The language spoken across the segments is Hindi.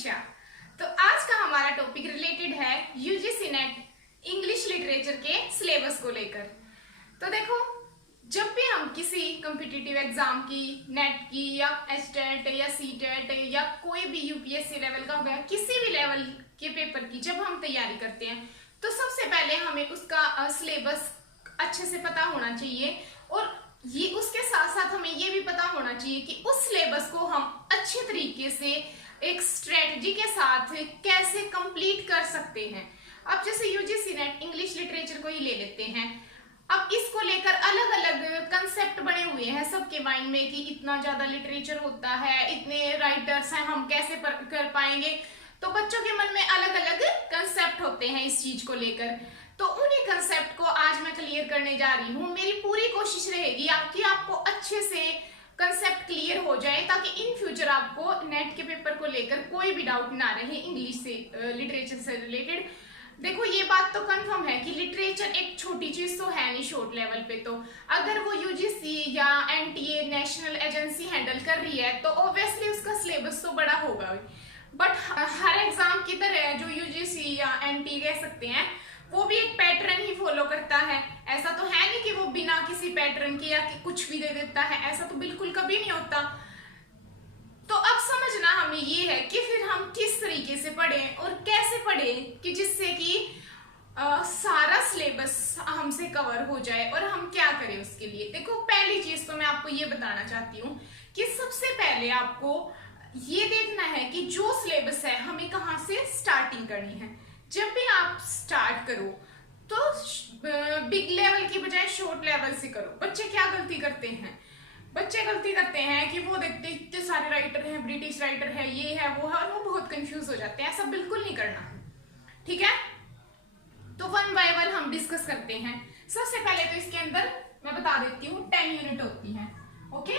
दीक्षा। तो आज का हमारा टॉपिक रिलेटेड है यूजीसी नेट इंग्लिश लिटरेचर के सिलेबस को लेकर। तो देखो, जब भी हम किसी कॉम्पिटिटिव एग्जाम की, नेट की या एचटेट या सीटेट या कोई भी यूपीएससी लेवल का हो गया, किसी भी लेवल के पेपर की जब हम तैयारी करते हैं तो सबसे पहले हमें उसका सिलेबस अच्छे से पता होना चाहिए और ये उसके साथ साथ हमें ये भी पता होना चाहिए कि उस सिलेबस को हम अच्छे तरीके से एक स्ट्रेटजी के साथ कैसे कंप्लीट कर सकते हैं। अब जैसे यूजीसी नेट इंग्लिश लिटरेचर को ही ले लेते हैं। अब इसको लेकर अलग अलग कंसेप्ट बने हुए हैं सबके माइंड में कि इतना ज्यादा लिटरेचर होता है, इतने राइटर्स हैं, हम कैसे कर पाएंगे। तो बच्चों के मन में अलग अलग कंसेप्ट होते हैं इस चीज को लेकर। तो उन्हीं कंसेप्ट को आज मैं क्लियर करने जा रही हूँ। मेरी पूरी कोशिश रहेगी कि आपको अच्छे से कंसेप्ट क्लियर हो जाए ताकि इन फ्यूचर आपको नेट के पेपर को लेकर कोई भी डाउट ना रहे इंग्लिश से लिटरेचर से रिलेटेड। देखो, ये बात तो कंफर्म है कि लिटरेचर एक छोटी चीज तो है नहीं शॉर्ट लेवल पे। तो अगर वो यूजीसी या एनटीए नेशनल एजेंसी हैंडल कर रही है तो ऑब्वियसली उसका सिलेबस तो बड़ा होगा। बट हर एग्जाम की तरह जो यूजीसी या एनटीए कह सकते हैं वो भी एक पैटर्न ही फॉलो करता है। ऐसा तो है नहीं कि वो बिना किसी पैटर्न के या कि कुछ भी दे देता है, ऐसा तो बिल्कुल कभी नहीं होता। तो अब समझना हमें ये है कि फिर हम किस तरीके से पढ़ें और कैसे पढ़ें कि जिससे कि सारा सिलेबस हमसे कवर हो जाए और हम क्या करें उसके लिए। देखो, पहली चीज तो मैं आपको ये बताना चाहती हूँ कि सबसे पहले आपको ये देखना है कि जो सिलेबस है हमें कहाँ से स्टार्टिंग करनी है। जब भी आप स्टार्ट करो तो बिग लेवल की बजाय शॉर्ट लेवल से करो। बच्चे क्या गलती करते हैं? बच्चे गलती करते हैं कि वो देखते इतने सारे राइटर हैं, ब्रिटिश राइटर है, ये है वो है, और वो बहुत कंफ्यूज हो जाते हैं। ऐसा बिल्कुल नहीं करना है, ठीक है। तो वन बाय वन हम डिस्कस करते हैं। सबसे पहले तो इसके अंदर मैं बता देती हूँ 10 यूनिट होती है। ओके,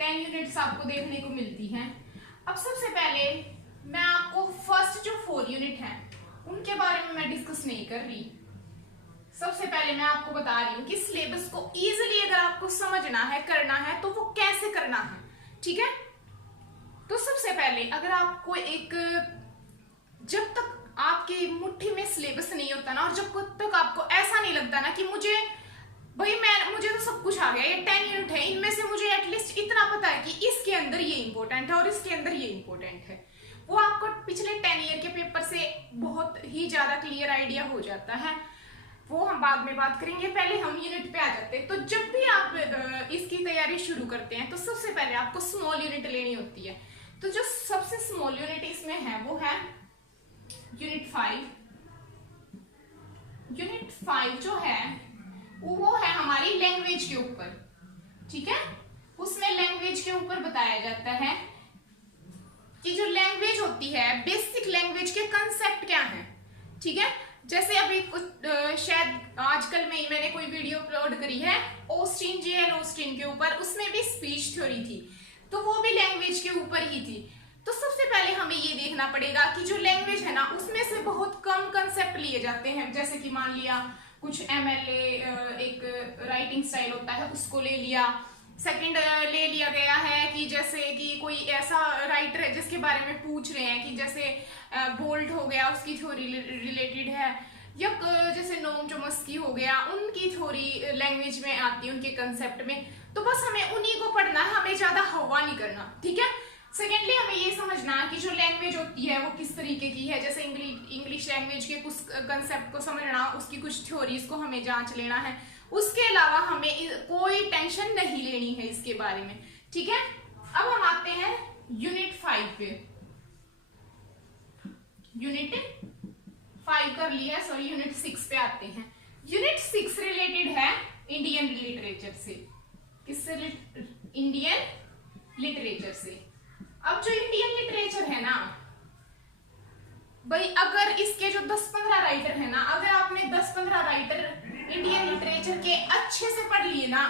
10 यूनिट्स आपको देखने को मिलती हैं। अब सबसे पहले मैं आपको फर्स्ट जो 4 यूनिट है उनके बारे में मैं डिस्कस नहीं कर रही। सबसे पहले मैं आपको बता रही हूँ कि सिलेबस को इजीली अगर आपको समझना है, करना है, तो वो कैसे करना है, ठीक है। तो सबसे पहले अगर आपको जब तक आपकी मुट्ठी में सिलेबस नहीं होता ना, और जब तक आपको ऐसा नहीं लगता ना कि मुझे तो सब कुछ आ गया, ये 10 यूनिट है, इनमें से मुझे एटलीस्ट इतना पता है कि इसके अंदर ये इंपॉर्टेंट है और इसके अंदर ये इंपॉर्टेंट है, वो आपको पिछले 10 ईयर के पेपर से बहुत ही ज्यादा क्लियर आइडिया हो जाता है। वो हम बाद में बात करेंगे, पहले हम यूनिट पे आ जाते हैं। तो जब भी आप इसकी तैयारी शुरू करते हैं तो सबसे पहले आपको स्मॉल यूनिट लेनी होती है। तो जो सबसे स्मॉल यूनिट इसमें है वो है यूनिट 5। यूनिट 5 जो है वो है हमारी लैंग्वेज के ऊपर, ठीक है। उसमें लैंग्वेज के ऊपर बताया जाता है कि जो लैंग्वेज होती है, बेसिक लैंग्वेज के कंसेप्ट क्या है, ठीक है। जैसे अभी कुछ शायद आजकल में ही मैंने कोई वीडियो अपलोड करी है ऑस्टिन, जेएल ऑस्टिन के ऊपर, उसमें भी स्पीच थ्योरी थी, तो वो भी लैंग्वेज के ऊपर ही थी। तो सबसे पहले हमें ये देखना पड़ेगा कि जो लैंग्वेज है ना उसमें से बहुत कम कंसेप्ट लिए जाते हैं। जैसे कि मान लिया कुछ एमएलए एक राइटिंग स्टाइल होता है, उसको ले लिया। सेकंड ले लिया गया है कि जैसे कि कोई ऐसा राइटर है जिसके बारे में पूछ रहे हैं कि जैसे बोल्ट हो गया, उसकी थ्योरी रिलेटेड है, या जैसे नोम चोम्स्की हो गया, उनकी थ्योरी लैंग्वेज में आती है, उनके कंसेप्ट में। तो बस हमें उन्हीं को पढ़ना है, हमें ज्यादा हवा नहीं करना, ठीक है। सेकेंडली हमें ये समझना कि जो लैंग्वेज होती है वो किस तरीके की है। जैसे इंग्लिश लैंग्वेज के कुछ कंसेप्ट को समझना, उसकी कुछ थ्योरीज को हमें जांच लेना है। उसके अलावा हमें कोई टेंशन नहीं लेनी है इसके बारे में, ठीक है। अब हम आते हैं यूनिट 5 पे। यूनिट 5 कर लिया, सॉरी यूनिट 6 पे आते हैं। यूनिट 6 रिलेटेड है इंडियन लिटरेचर से। किससे? इंडियन लिटरेचर से। अब जो इंडियन लिटरेचर है ना भाई, अगर इसके जो 10-15 राइटर है ना, अगर आपने 10-15 राइटर इंडियन लिटरेचर के अच्छे से पढ़ लिए ना,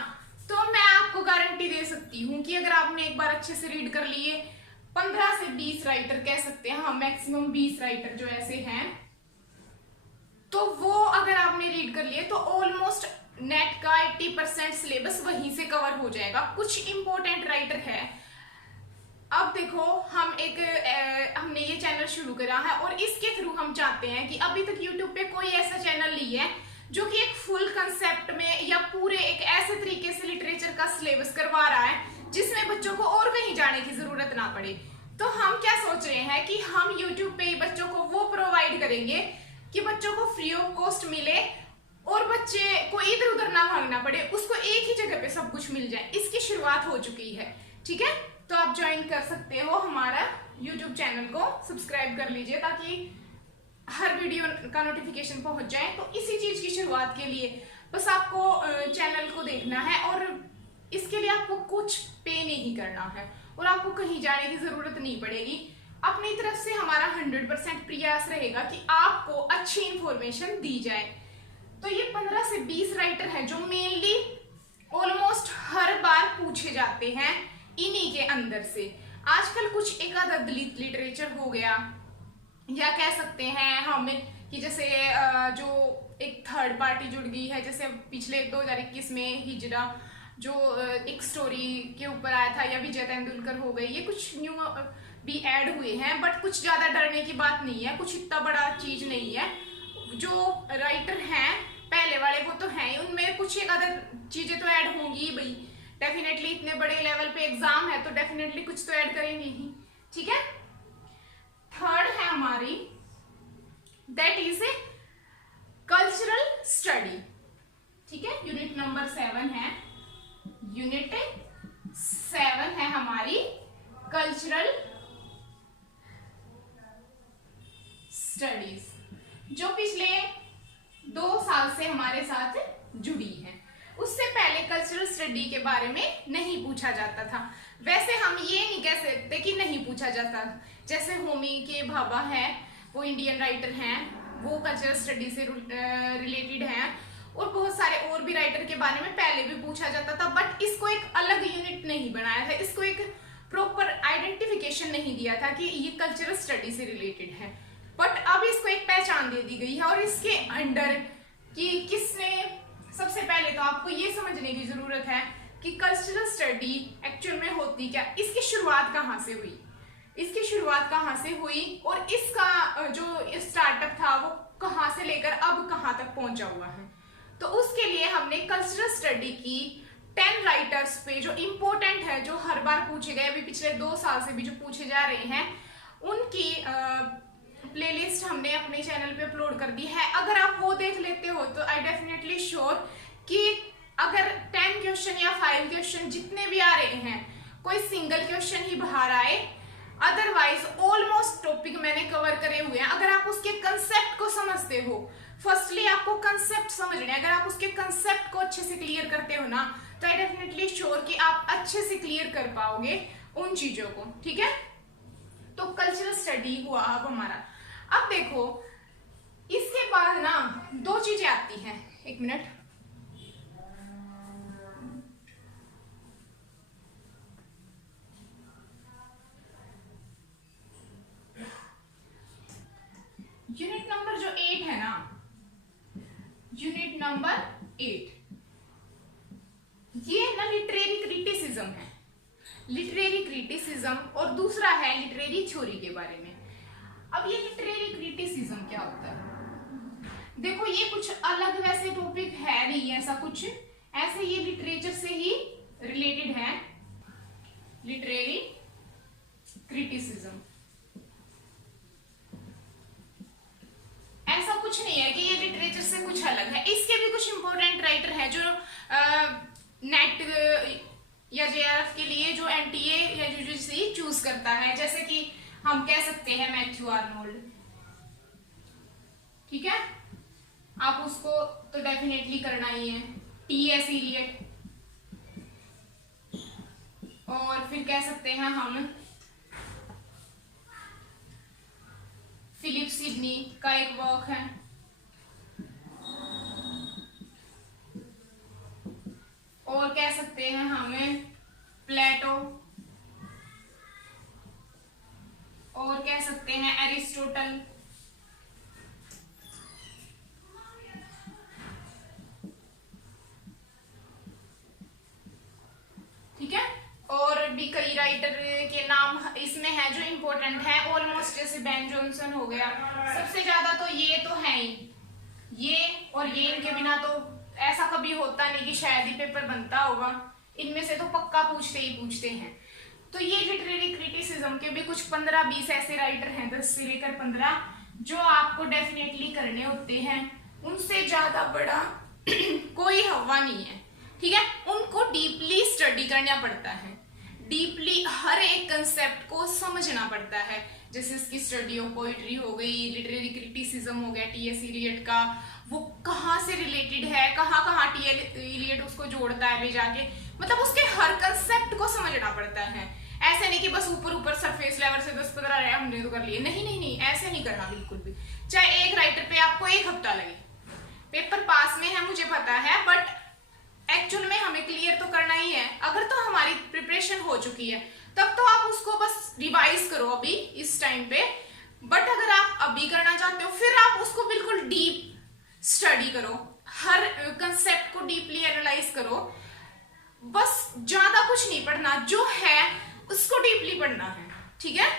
तो मैं आपको गारंटी दे सकती हूँ कि अगर आपने एक बार अच्छे से रीड कर लिए, 15 से 20 राइटर कह सकते हैं, हम मैक्सिमम 20 राइटर जो ऐसे हैं, तो वो अगर आपने रीड कर लिए तो ऑलमोस्ट नेट का 80% सिलेबस वहीं से कवर हो जाएगा। कुछ इंपॉर्टेंट राइटर है। अब देखो, हमने ये चैनल शुरू करा है और इसके थ्रू हम चाहते हैं कि अभी तक यूट्यूब पे कोई ऐसा चैनल नहीं है जो कि एक फुल कंसेप्ट में या पूरे एक ऐसे तरीके से लिटरेचर का सिलेबस करवा रहा है जिसमें बच्चों को और कहीं जाने की जरूरत ना पड़े। तो हम क्या सोच रहे हैं कि हम यूट्यूब पे बच्चों को वो प्रोवाइड करेंगे कि बच्चों को फ्री ऑफ कॉस्ट मिले और बच्चे को इधर उधर ना भागना पड़े, उसको एक ही जगह पे सब कुछ मिल जाए। इसकी शुरुआत हो चुकी है, ठीक है। तो आप ज्वाइन कर सकते हो हमारा यूट्यूब चैनल को, सब्सक्राइब कर लीजिए ताकि हर वीडियो का नोटिफिकेशन पहुंच जाए। तो इसी चीज की शुरुआत के लिए बस आपको चैनल को देखना है और इसके लिए आपको कुछ पे नहीं करना है और आपको कहीं जाने की जरूरत नहीं पड़ेगी। अपनी तरफ से हमारा 100% प्रयास रहेगा कि आपको अच्छी इंफॉर्मेशन दी जाए। तो ये 15 से 20 राइटर हैं जो मेनली ऑलमोस्ट हर बार पूछे जाते हैं इन्हीं के अंदर से। आजकल कुछ एक आधा दलित लिटरेचर हो गया, या कह सकते हैं हम कि जैसे जो एक थर्ड पार्टी जुड़ गई है, जैसे पिछले 2021 में हिजरा जो एक स्टोरी के ऊपर आया था, या विजय तेंदुलकर हो गई, ये कुछ न्यू भी ऐड हुए हैं। बट कुछ ज्यादा डरने की बात नहीं है, कुछ इतना बड़ा चीज नहीं है। जो राइटर हैं पहले वाले वो तो हैं, उनमें कुछ एक आधा चीजें तो ऐड होंगी भाई, डेफिनेटली इतने बड़े लेवल पे एग्जाम है तो डेफिनेटली कुछ तो ऐड करेंगे ही, ठीक है। थर्ड है हमारी, that is a cultural study, ठीक है। यूनिट नंबर 7 है, यूनिट 7 है हमारी कल्चरल स्टडीज, जो पिछले 2 साल से हमारे साथ जुड़ी है। उससे पहले कल्चरल स्टडी के बारे में नहीं पूछा जाता था। वैसे हम ये नहीं कह सकते कि नहीं पूछा जाता, जैसे होमी के भाभा है, वो इंडियन राइटर हैं, वो कल्चरल स्टडी से रिलेटेड हैं, और बहुत सारे और भी राइटर के बारे में पहले भी पूछा जाता था। बट इसको एक अलग यूनिट नहीं बनाया था, इसको एक प्रॉपर आइडेंटिफिकेशन नहीं दिया था कि ये कल्चरल स्टडी से रिलेटेड है। बट अब इसको एक पहचान दे दी गई है और इसके अंडर कि किसने, सबसे पहले तो आपको ये समझने की जरूरत है कि कल्चरल स्टडी एक्चुअल में होती क्या, इसकी शुरुआत कहाँ से हुई, इसकी शुरुआत कहाँ से हुई और इसका जो स्टार्टअप था वो कहाँ से लेकर अब कहाँ तक पहुंचा हुआ है। तो उसके लिए हमने कल्चरल स्टडी की 10 राइटर्स पे जो इम्पोर्टेंट है, जो हर बार पूछे गए, अभी पिछले 2 साल से भी जो पूछे जा रहे हैं, उनकी प्लेलिस्ट हमने अपने चैनल पे अपलोड कर दी है। अगर आप वो देख लेते हो तो आई डेफिनेटली श्योर कि अगर 10 क्वेश्चन या 5 क्वेश्चन जितने भी आ रहे हैं, कोई सिंगल क्वेश्चन ही बाहर आए, अदरवाइज ऑलमोस्ट टॉपिक मैंने कवर करे हुए हैं। अगर आप उसके कंसेप्ट को समझते हो, फर्स्टली आपको कंसेप्ट समझने, अगर आप उसके कंसेप्ट को अच्छे से क्लियर करते हो ना, तो आई डेफिनेटली श्योर कि आप अच्छे से क्लियर कर पाओगे उन चीजों को, ठीक है। तो कल्चरल स्टडी हुआ अब हमारा। अब देखो इसके बाद ना 2 चीजें आती हैं, एक मिनट, यूनिट नंबर जो 8 है ना, यूनिट नंबर 8, ये ना लिटरेरी क्रिटिसिज्म है, लिटरेरी क्रिटिसिज्म, और दूसरा है लिटरेरी थ्योरी के बारे में। अब ये लिटरेरी क्रिटिसिज्म क्या होता है? देखो ये कुछ अलग वैसे टॉपिक है नहीं, ऐसा कुछ, ऐसे ये लिटरेचर से ही रिलेटेड है, लिटरेरी क्रिटिसिज्म। ऐसा कुछ नहीं है कि ये लिटरेचर से कुछ अलग है। इसके भी कुछ इंपॉर्टेंट राइटर हैं जो नेट या जेआरएफ के लिए जो एनटीए या यूजीसी चूज करता है, जैसे कि हम कह सकते हैं मैथ्यू आर्नोल्ड, ठीक है, आप उसको तो डेफिनेटली करना ही है, टीएस इलियट, और फिर कह सकते हैं हम फिलिप सिडनी का एक वर्क है, और कह सकते हैं हमें प्लेटो, और कह सकते हैं एरिस्टोटल, ठीक है, और भी कई कई राइटर के नाम इसमें है जो इम्पोर्टेंट है ऑलमोस्ट, जैसे बेन जॉनसन हो गया, सबसे ज्यादा तो ये तो है ही, ये और ये, इनके बिना तो ऐसा कभी होता नहीं कि शायद ही पेपर बनता होगा, इनमें से तो पक्का पूछते ही पूछते हैं। तो ये लिटरेरी क्रिटिसिज्म के भी कुछ 15-20 ऐसे राइटर हैं, 10 से लेकर 15, जो आपको डेफिनेटली करने होते हैं। उनसे ज्यादा बड़ा कोई हवा नहीं है, ठीक है। उनको डीपली स्टडी करना पड़ता है, डीपली हर एक कंसेप्ट को समझना पड़ता है, जैसे इसकी स्टडी ऑफ पोइट्री हो गई, लिटरेरी क्रिटिसिज्म हो गया टी.एस. इलियट का, वो कहाँ से रिलेटेड है, कहाँ कहाँ टी.एस. इलियट उसको जोड़ता है ले जाके, मतलब उसके हर कंसेप्ट को समझना पड़ता है। ऐसे नहीं कि बस ऊपर ऊपर सरफेस लेवल से 10-15 हमने तो कर लिए, नहीं नहीं नहीं, ऐसे नहीं करना बिल्कुल भी। चाहे एक राइटर पे आपको 1 हफ्ता लगे, पेपर पास में है मुझे पता है, बट एक्चुअल में हमें क्लियर तो करना ही है। अगर तो हमारी प्रिपरेशन हो चुकी है तब तो आप उसको बस रिवाइज करो अभी इस टाइम पे, बट अगर आप अभी करना चाहते हो फिर आप उसको बिल्कुल डीप स्टडी करो, हर कंसेप्ट को डीपली एनालाइज करो। बस ज्यादा कुछ नहीं पढ़ना, जो है उसको डीपली पढ़ना है, ठीक है।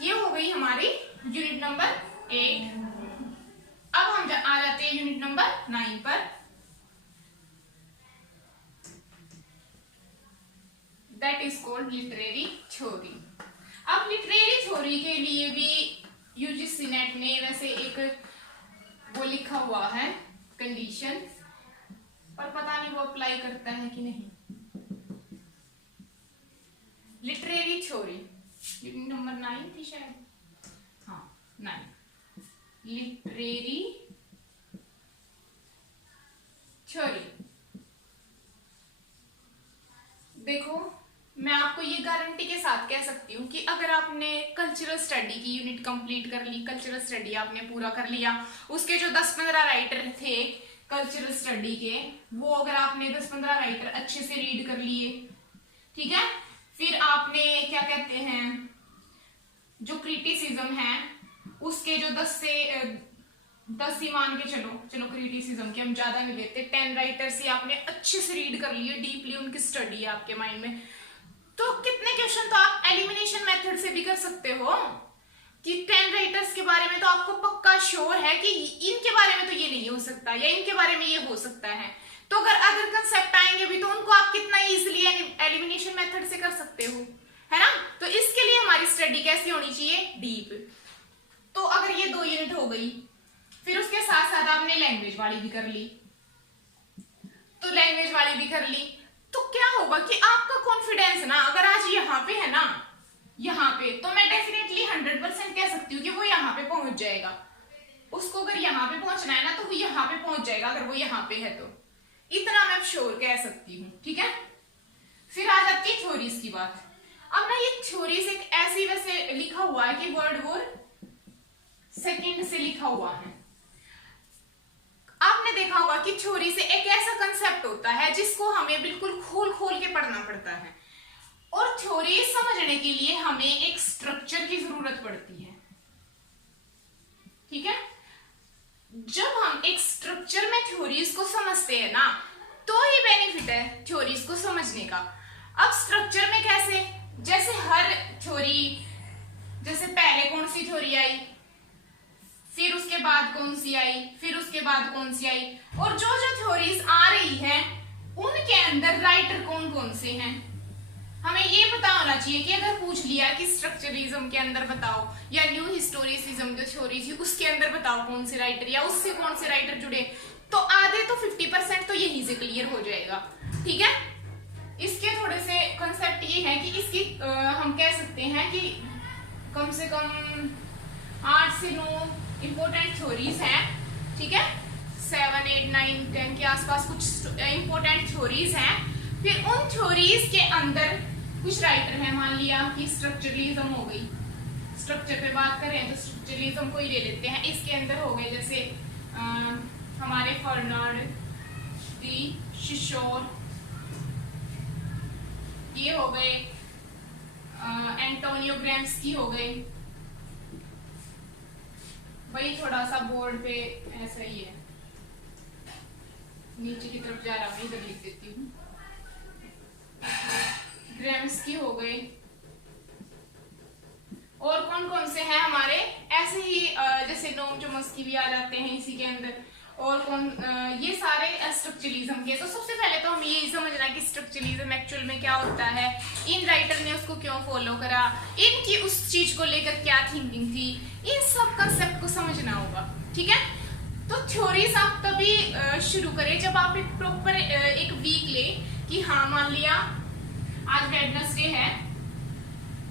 ये हो गई हमारी यूनिट नंबर 8। अब हम आ जाते हैं यूनिट नंबर 9 पर। That is called literary theory. अब लिटरेरी थ्योरी के लिए भी यूजीसी नेट ने वैसे एक वो लिखा हुआ है कंडीशन, पर पता नहीं वो अप्लाई करता है कि नहीं। लिटरेरी थ्योरी यूनिट नंबर 9 थी शायद, हाँ 9, लिटरेरी थ्योरी। देखो मैं आपको ये गारंटी के साथ कह सकती हूँ कि अगर आपने कल्चरल स्टडी की यूनिट कंप्लीट कर ली, कल्चरल स्टडी आपने पूरा कर लिया, उसके जो 10-15 राइटर थे कल्चरल स्टडी के, वो अगर आपने 10-15 राइटर अच्छे से रीड कर लिए, ठीक है, फिर आपने क्या कहते हैं जो क्रिटिसिज्म है उसके जो 10 ही मान के चलो क्रिटिसिज्म के हम ज्यादा नहीं लेते, 10 राइटर्स ही आपने अच्छे से रीड कर लिए, डीपली उनकी स्टडी है आपके माइंड में, तो कितने क्वेश्चन तो आप एलिमिनेशन मेथड से भी कर सकते हो कि 10 राइटर्स के बारे में तो आपको पक्का श्योर है कि इनके बारे में तो ये नहीं हो सकता या इनके बारे में ये हो सकता है, तो अगर कंसेप्ट आएंगे भी तो उनको आप कितना इजीली एलिमिनेशन मेथड से कर सकते हो, है ना। तो इसके लिए हमारी स्टडी कैसी होनी चाहिए, डीप। तो अगर ये 2 यूनिट हो गई, फिर उसके साथ साथ आपने लैंग्वेज वाली भी कर ली, तो लैंग्वेज वाली भी कर ली तो क्या होगा कि आपका कॉन्फिडेंस ना, अगर आज यहाँ पे है ना, यहाँ पे, तो मैं डेफिनेटली 100% कह सकती हूँ कि वो यहाँ पे पहुंच जाएगा। उसको अगर यहाँ पे पहुंचना है ना तो वो यहाँ पे पहुंच जाएगा, अगर वो यहाँ पे है तो, इतना मैं श्योर कह सकती हूँ, ठीक है। फिर आ जाती है थ्योरीज की बात। अब ना ये थ्योरीज एक ऐसी वैसे लिखा हुआ है कि वर्ल्ड वॉर सेकेंड से लिखा हुआ है। आपने देखा होगा कि थ्योरी से एक ऐसा कंसेप्ट होता है जिसको हमें बिल्कुल खोल खोल के पढ़ना पड़ता है, और थ्योरी समझने के लिए हमें एक स्ट्रक्चर की जरूरत पड़ती है, ठीक है। जब हम एक स्ट्रक्चर में थ्योरीज को समझते हैं ना, तो ही बेनिफिट है थ्योरीज को समझने का। अब स्ट्रक्चर में कैसे, जैसे हर थ्योरी, जैसे पहले कौन सी थ्योरी आई, फिर उसके बाद कौन सी आई, फिर उसके बाद कौन सी आई, और जो जो थ्योरीज आ रही है उनके अंदर राइटर कौन कौन से हैं, हमें ये पता होना चाहिए कि अगर पूछ लिया कि स्ट्रक्चरलिज्म के अंदर बताओ या न्यू हिस्टोरिसिज्म जो थ्योरी थी उसके अंदर बताओ कौन से राइटर या उससे कौन से राइटर जुड़े, तो आधे तो 50% तो यहीं से क्लियर हो जाएगा, ठीक है। इसके थोड़े से कंसेप्ट ये है कि इसकी हम कह सकते हैं कि कम से कम 8 से 9 इंपॉर्टेंट थ्योरीज हैं, ठीक है। 7, 8, 9, 10 के आसपास कुछ इंपॉर्टेंट थ्योरीज हैं। फिर उन थ्योरीज के अंदर कुछ राइटर हैं, मान लिया कि स्ट्रक्चरलिज्म हो गई, स्ट्रक्चर पे बात करें तो स्ट्रक्चरलिज्म को ही ले लेते हैं। इसके अंदर हो गए जैसे हमारे फर्नार्ड डी शिशोर, ये हो गए एंटोनियो ग्राम्स्की हो गए, वही थोड़ा सा बोर्ड पे ऐसा ही है, नीचे की तरफ जा रहा, मैं इधर लिख देती हूँ। रेम्स्की हो गए, और कौन कौन से हैं हमारे ऐसे ही जैसे नोम चोम्स्की भी आ जाते हैं इसी के अंदर, और कौन ये सारे स्ट्रक्चरलिज्म के। तो सबसे पहले तो हम यही समझना है कि स्ट्रक्चरलिज्म एक्चुअल में क्या होता है, इन राइटर ने उसको क्यों फॉलो करा, इनकी उस चीज को लेकर क्या थिंकिंग थी, इन सब कंसेप्ट को समझना होगा। ठीक है, तो थ्योरीज आप तभी शुरू करें जब आप एक प्रॉपर एक वीक ले कि हाँ मान लिया आज वेडनेसडे है,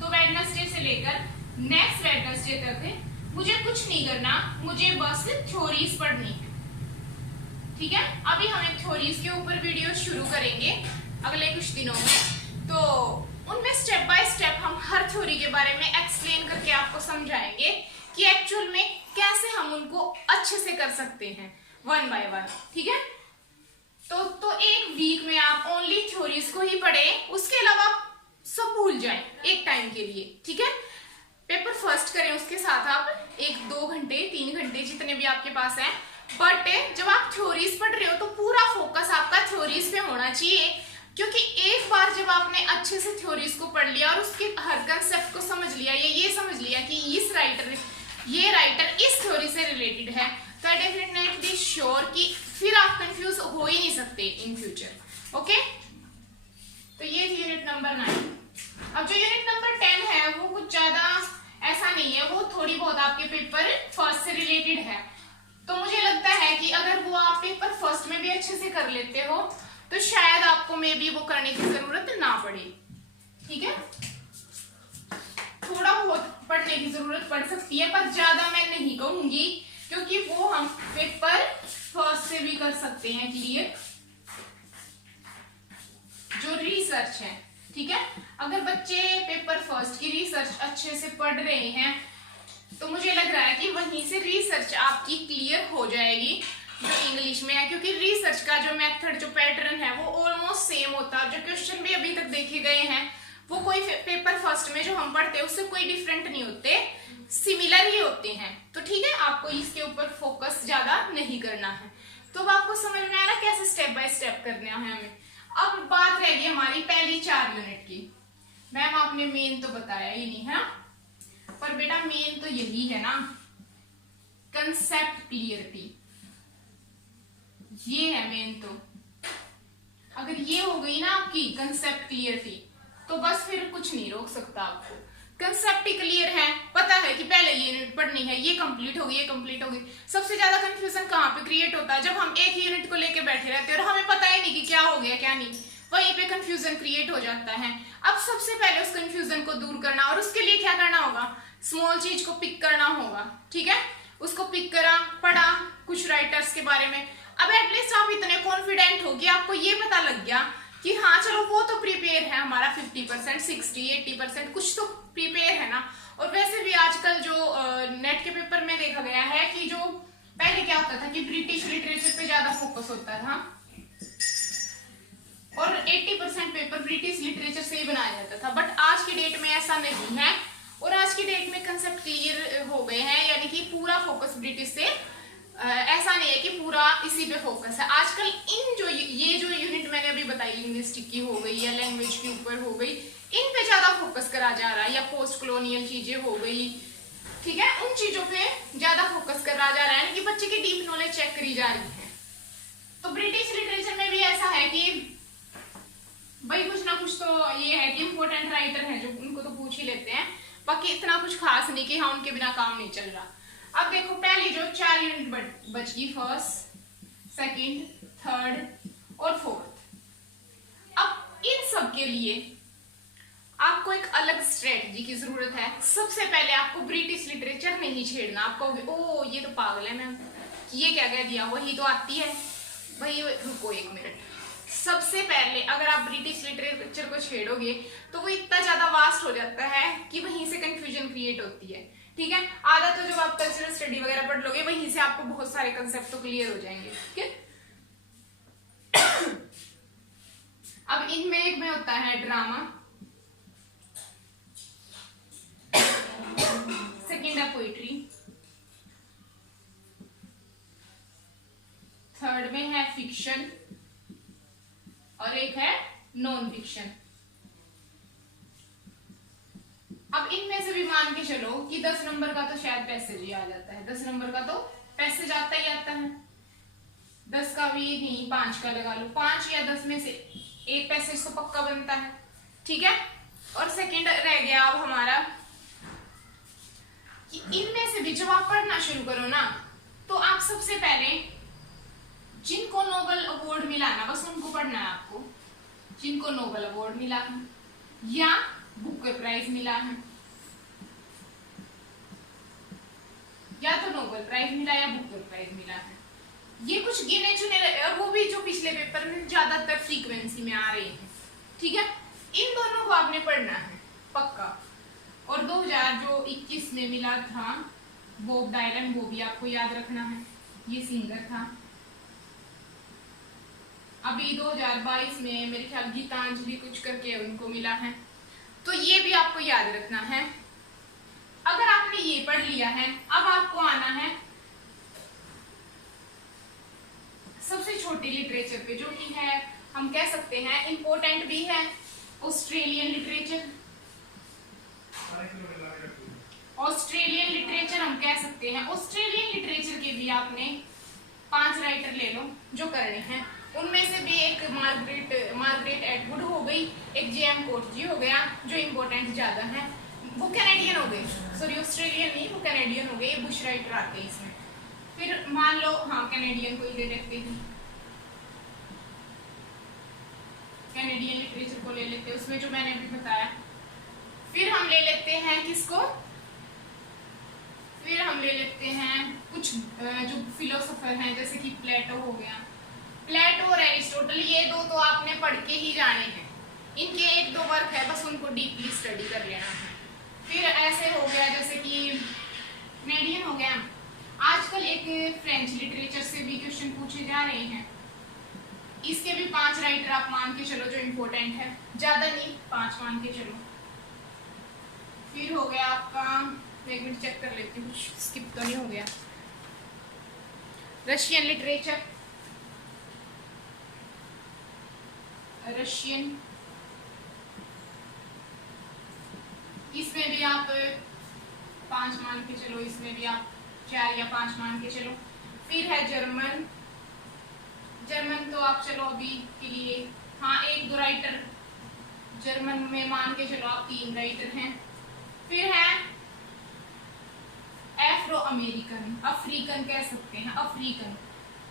तो वेडनेसडे से लेकर नेक्स्ट वेडनेसडे तक मुझे कुछ नहीं करना, मुझे बस थ्योरीज पढ़नी है। ठीक है, अभी हम एक थ्योरीज के ऊपर वीडियो शुरू करेंगे अगले कुछ दिनों में, तो उनमें स्टेप बाय स्टेप हम हर थ्योरी के बारे में एक्सप्लेन करके आपको समझाएंगे कि एक्चुअल में कैसे हम उनको अच्छे से कर सकते हैं वन बाय वन। ठीक है, तो एक वीक में आप ओनली थ्योरीज को ही पढ़ें, उसके अलावा सब भूल जाएं एक टाइम के लिए। ठीक है, पेपर फर्स्ट करें, उसके साथ आप 1-2 घंटे 3 घंटे जितने भी आपके पास हैं, बट जब आप थ्योरीज पढ़ रहे हो तो पूरा फोकस आपका थ्योरीज पे होना चाहिए, क्योंकि एक बार जब आपने अच्छे से थ्योरीज को पढ़ लिया और उसके हर कंसेप्ट को समझ लिया, या ये समझ लिया कि ये राइटर इस थ्योरी से रिलेटेड है, तो आई डेफिनेटली श्योर कि फिर आप कंफ्यूज हो ही नहीं सकते इन फ्यूचर। ओके, तो ये थी यूनिट नंबर 9। अब जो यूनिट नंबर 10 है वो कुछ ज्यादा ऐसा नहीं है, वो थोड़ी बहुत आपके पेपर फर्स्ट से रिलेटेड है, तो मुझे लगता है कि अगर वो आप पेपर फर्स्ट में भी अच्छे से कर लेते हो तो शायद आपको मे बी वो करने की जरूरत ना पड़े। ठीक है, थोड़ा बहुत पढ़ने की जरूरत पड़ सकती है, पर ज्यादा मैं नहीं कहूंगी, क्योंकि वो हम पेपर फर्स्ट से भी कर सकते हैं क्लियर, जो रिसर्च है। ठीक है, अगर बच्चे पेपर फर्स्ट की रिसर्च अच्छे से पढ़ रहे हैं तो मुझे लग रहा है कि वहीं से रिसर्च आपकी क्लियर हो जाएगी जो इंग्लिश में है, क्योंकि रिसर्च का जो मेथड जो पैटर्न है वो ऑलमोस्ट सेम होता है, जो क्वेश्चन भी अभी तक देखे गए हैं वो कोई पेपर फर्स्ट में जो हम पढ़ते हैं उससे कोई डिफरेंट नहीं होते, सिमिलर ही होते हैं। तो ठीक है, आपको इसके ऊपर फोकस ज्यादा नहीं करना है। तो अब आपको समझ में आ रहा है कैसे स्टेप बाय स्टेप करना है हमें। अब बात रहेगी हमारी पहली 4 यूनिट की। मैम आपने मेन तो बताया ही नहीं है, पर बेटा मेन तो यही है ना, कंसेप्ट क्लियरिटी, ये है मेन। तो अगर ये हो गई ना आपकी कंसेप्ट क्लियरिटी, तो बस फिर कुछ नहीं रोक सकता आपको। कंसेप्ट ही क्लियर है, पता है कि पहले ये यूनिट पढ़नी है, ये कंप्लीट होगी, ये कंप्लीट होगी। सबसे ज्यादा कंफ्यूजन कहाँ पे क्रिएट होता है, जब हम एक ही यूनिट को लेके बैठे रहते हैं और हमें पता ही नहीं कि क्या हो गया क्या नहीं, वहीं पे कंफ्यूजन क्रिएट हो जाता है। अब सबसे पहले उस कंफ्यूजन को दूर करना, और उसके लिए क्या करना होगा, स्मॉल चीज को पिक करना होगा। ठीक है, उसको पिक करा, पढ़ा कुछ राइटर्स के बारे में, अब एटलीस्ट आप इतने कॉन्फिडेंट हो कि आपको ये पता लग गया कि हाँ चलो वो तो प्रिपेयर है हमारा 50%, 60, 80% कुछ तो प्रिपेयर है ना। और वैसे भी आजकल जो नेट के पेपर में देखा गया है कि जो पहले क्या होता था कि ब्रिटिश लिटरेचर पे ज्यादा फोकस होता था और 80% पेपर ब्रिटिश लिटरेचर से ही बनाया जाता था, बट आज की डेट में ऐसा नहीं है, और आज की डेट में कंसेप्ट क्लियर हो गए हैं, यानी कि पूरा फोकस ब्रिटिश से ऐसा नहीं है कि पूरा इसी पे फोकस है। आजकल इन जो ये जो यूनिट मैंने अभी बताई, लिंग्विस्टिक की हो गई या लैंग्वेज के ऊपर हो गई, इन पे ज्यादा फोकस करा जा रहा है, या पोस्ट कॉलोनियल चीजें हो गई। ठीक है, उन चीजों पे ज्यादा फोकस करा जा रहा है कि बच्चे की डीप नॉलेज चेक करी जा रही है। तो ब्रिटिश लिटरेचर में भी ऐसा है कि भाई कुछ ना कुछ तो ये है कि इम्पोर्टेंट राइटर है जो उनको तो पूछ ही लेते हैं, बाकी इतना कुछ खास नहीं कि हाँ उनके बिना काम नहीं चल रहा। अब देखो पहली जो 4 यूनिट बच गई, फर्स्ट, सेकंड, थर्ड और फोर्थ। अब इन सब के लिए आपको एक अलग स्ट्रेटजी की जरूरत है। सबसे पहले आपको ब्रिटिश लिटरेचर नहीं छेड़ना। आप कहोगे ओ ये तो पागल है मैम, ये क्या कह दिया, वही तो आती है। भाई रुको 1 मिनट, सबसे पहले अगर आप ब्रिटिश लिटरेचर को छेड़ोगे तो वो इतना ज्यादा वास्ट हो जाता है कि वहीं से कंफ्यूजन क्रिएट होती है। ठीक है, आधा तो जब आप कल्चरल स्टडी वगैरह पढ़ लोगे वहीं से आपको बहुत सारे कंसेप्ट तो क्लियर हो जाएंगे। ठीक है, अब इनमें एक में होता है ड्रामा, सेकंड है पोइट्री, थर्ड में है फिक्शन और एक है नॉन फिक्शन। अब इनमें से भी मान के चलो कि 10 नंबर का तो शायद पैसेज ही आ जाता है, 10 नंबर का तो पैसेज आता ही आता है। 10 का भी नहीं, 5 का लगा लो, 5 या 10 में से एक पैसेज तो पक्का बनता है, ठीक है। और सेकंड रह गया अब हमारा कि इनमें से भी जब आप पढ़ना शुरू करो ना, तो आप सबसे पहले जिनको नोबेल अवार्ड मिला ना, बस उनको पढ़ना है आपको। जिनको नोबेल अवार्ड मिला है या बुकर प्राइज मिला है, या तो नोबेल प्राइज मिला या बुकर प्राइज मिला है, ये कुछ गिने चुने, और वो भी जो पिछले पेपर में ज्यादातर फ्रीक्वेंसी में आ रहे हैं, ठीक है। इन दोनों को आपने पढ़ना है पक्का। और 2021 में मिला था बॉब डायलन, वो भी आपको याद रखना है, ये सिंगर था। अभी 2022 में मेरे ख्याल गीतांजलि कुछ करके उनको मिला है, तो ये भी आपको याद रखना है। अगर आपने ये पढ़ लिया है, अब आपको आना है सबसे छोटी लिटरेचर पे, जो कि है हम कह सकते हैं इम्पोर्टेंट भी है, ऑस्ट्रेलियन लिटरेचर। ऑस्ट्रेलियन लिटरेचर हम कह सकते हैं। ऑस्ट्रेलियन लिटरेचर के भी आपने 5 राइटर ले लो जो करने हैं। उनमें से भी एक मार्गरेट एटवुड हो गई, एक जेएम कोटजी हो गया जो इम्पोर्टेंट ज्यादा है, वो कैनेडियन हो गए, सॉरी ऑस्ट्रेलियन नहीं, वो कैनेडियन हो गए, ये बुश राइटर आते हैं इसमें। फिर मान लो हाँ कैनेडियन को ही ले लेते हैं, कैनेडियन लिटरेचर को ले लेते हैं, उसमें जो मैंने अभी बताया। फिर हम ले लेते हैं किसको, फिर हम ले लेते हैं कुछ जो फिलोसोफर हैं, जैसे कि प्लेटो हो गया, प्लेटो और एरिस्टोटल, ये दो तो आपने पढ़ के ही जाने हैं, इनके 1-2 वर्क है, बस उनको डीपली स्टडी कर लेना है। फिर ऐसे हो गया जैसे कि कैनेडियन हो गया। आजकल एक फ्रेंच लिटरेचर से भी क्वेश्चन पूछे जा रहे हैं, इसके भी 5 राइटर आप मान के चलो जो इम्पोर्टेंट है, ज्यादा नहीं 5 मान के चलो। फिर हो गया आपका, एक मिनट चेक कर लेती हूँ कुछ स्किप तो नहीं हो गया, रशियन लिटरेचर, रशियन, इसमें भी आप 5 मान के चलो, इसमें भी आप 4 या 5 मान के चलो। फिर है जर्मन, जर्मन तो आप चलो अभी के लिए हाँ 1-2 राइटर जर्मन में मान के चलो, आप 3 राइटर हैं। फिर है एफ्रो अमेरिकन, अफ्रीकन कह सकते हैं, अफ्रीकन।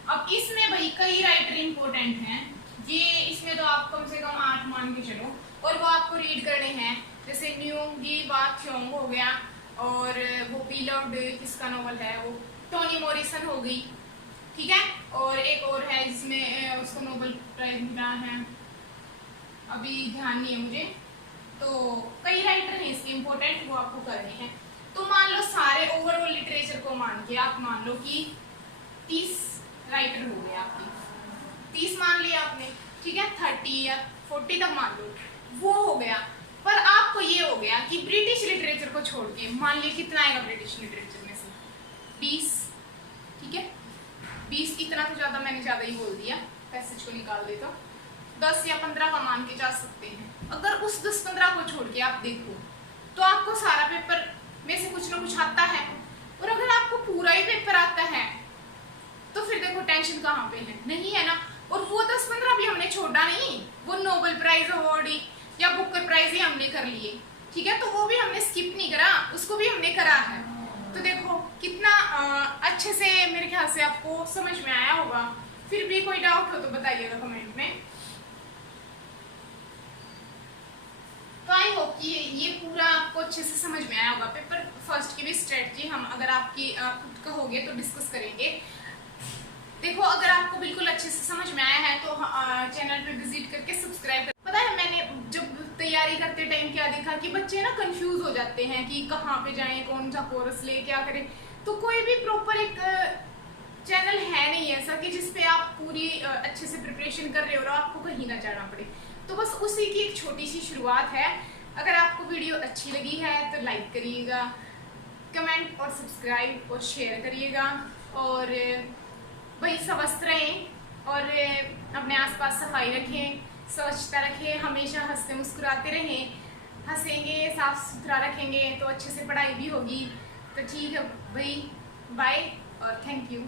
अब इसमें भाई कई राइटर इंपॉर्टेंट हैं, ये इसमें तो आप कम से कम 8 मान के चलो, और वो आपको रीड करने हैं, जैसे न्यूंगी वा थ्योंग हो गया, और वो पीलर्ड किसका नॉवल है, वो टोनी मॉरिसन हो गई, ठीक है। और एक और है जिसमें उसको नोबेल प्राइज मिला है, अभी ध्यान नहीं है मुझे, तो कई राइटर हैं इसके इम्पोर्टेंट, वो आपको करने हैं। तो मान लो सारे ओवरऑल लिटरेचर को मान के आप मान लो कि 30 राइटर हो गए आपके, 30 मान लिया आपने, ठीक है, 30 या 40 तक मान लो, वो हो गया। पर आपको ये हो गया कि ब्रिटिश लिटरेचर को छोड़ के मान लिया कितना आएगा ब्रिटिश लिटरेचर में से, 20, ठीक है, 20, इतना तो ज्यादा मैंने ज्यादा ही बोल दिया, पैसेज को निकाल दे तो 10 या 15 का मान के जा सकते हैं। अगर उस 10-15 को छोड़ के आप देखो तो आपको सारा पेपर में से कुछ ना कुछ आता है, और अगर आपको पूरा ही पेपर आता है तो फिर देखो टेंशन कहाँ पे है, नहीं है ना। और वो 10-15 भी हमने छोड़ा नहीं, वो नोबेल प्राइज अवार्ड या बुकर प्राइज ही हमने कर लिए, ठीक है, तो वो भी हमने स्किप नहीं करा, उसको भी हमने करा है। तो देखो कितना अच्छे से मेरे ख्याल से आपको समझ में आया होगा। फिर भी कोई डाउट हो तो बताइएगा कमेंट में। तो आई होप कि ये पूरा आपको अच्छे से समझ में आया होगा। पेपर फर्स्ट की भी स्ट्रेटजी हम अगर आपकी खुद कहोगे तो डिस्कस करेंगे। देखो अगर आपको बिल्कुल अच्छे से समझ में आया है तो चैनल पे विजिट करके सब्सक्राइब कर। पता है मैंने जब तैयारी करते टाइम क्या देखा कि बच्चे ना कंफ्यूज हो जाते हैं कि कहाँ पे जाएं, कौन सा कोर्स ले, क्या करें। तो कोई भी प्रॉपर एक चैनल है नहीं ऐसा कि जिसपे आप पूरी अच्छे से प्रिपरेशन कर रहे हो और आपको कहीं ना जाना पड़े। तो बस उसी की एक छोटी सी शुरुआत है। अगर आपको वीडियो अच्छी लगी है तो लाइक करिएगा, कमेंट और सब्सक्राइब और शेयर करिएगा, और वही स्वस्थ रहें और अपने आसपास सफाई रखें, स्वच्छता रखें, हमेशा हंसते मुस्कुराते रहें। हंसेंगे साफ सुथरा रखेंगे तो अच्छे से पढ़ाई भी होगी। तो ठीक है भाई, बाय और थैंक यू।